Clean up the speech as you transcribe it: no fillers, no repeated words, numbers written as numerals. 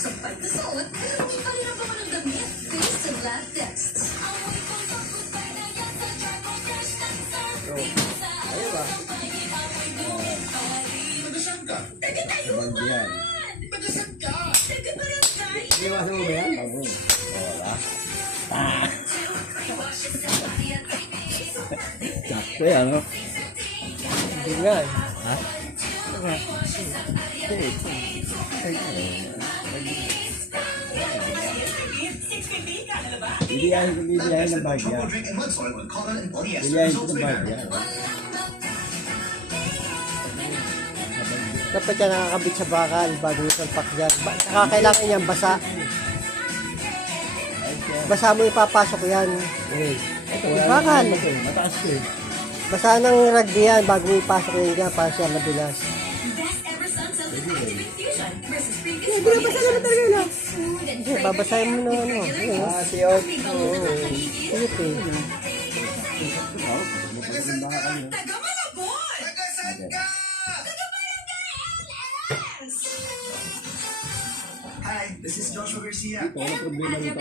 sampal na suot, hindi pa rin ang bango ng damit. Face to black texts. Ayun ba? Tagasaan ka? Taga-tayuan! Tagasaan ka? Taga-barangay! Iwasan mo ba yan? Oo. Wala. Sakto yan, no? Hindi nga eh. Ha? Bilihan ng bag yan. Bilihan ko ng bag yan. Dapat yan nakakabit sa bakal bago isalpak dyan. Saka kailangan yan basa. Basa mo ipapasok yan. Bakal. Mataas ko eh. Basa ng rugby yan bago mo ipasok yan dyan para siya madulas. Hindi na basa naman talaga na. Babasahin mo na ano. Siyot. Sige eh. Taga-malabon! Tagasaan ka? Hi, this is Joshua Garcia. Ito, ano problema nito?